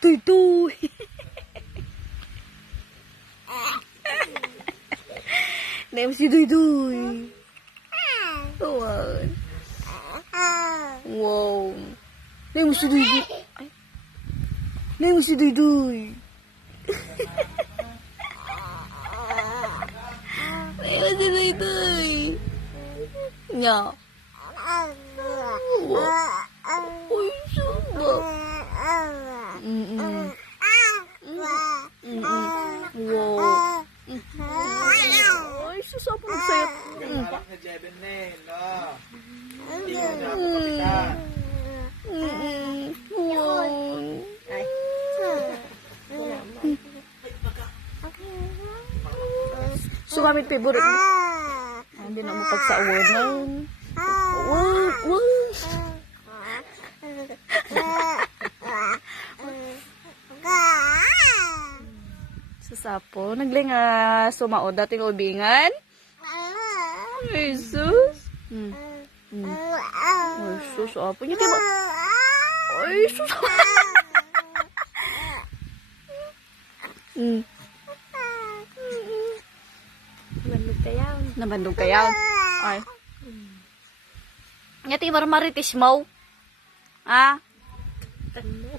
Tuy tuy. Nem si tuy tuy. Tuan. Wow. Nem si tuy tuy. Ay. Nem si tuy tuy. Nem si tuy tuy. Nga. Uy, suba. Wow. Ay, susap mo sayat. Anak na Jeben na eh, no? Hindi mo na ako kapitan. Wow. So, kami favorite. Hindi na mo pagsaunan. Wow, wow. Sasapo, nagling sumaod dating ubingan. Jesus. Jesus, apa niya kaya ba? Ay, sus. Bandog kayaw. Nabandog kayaw. Ay. Ngati marmaritis mo. Ah? Tanda.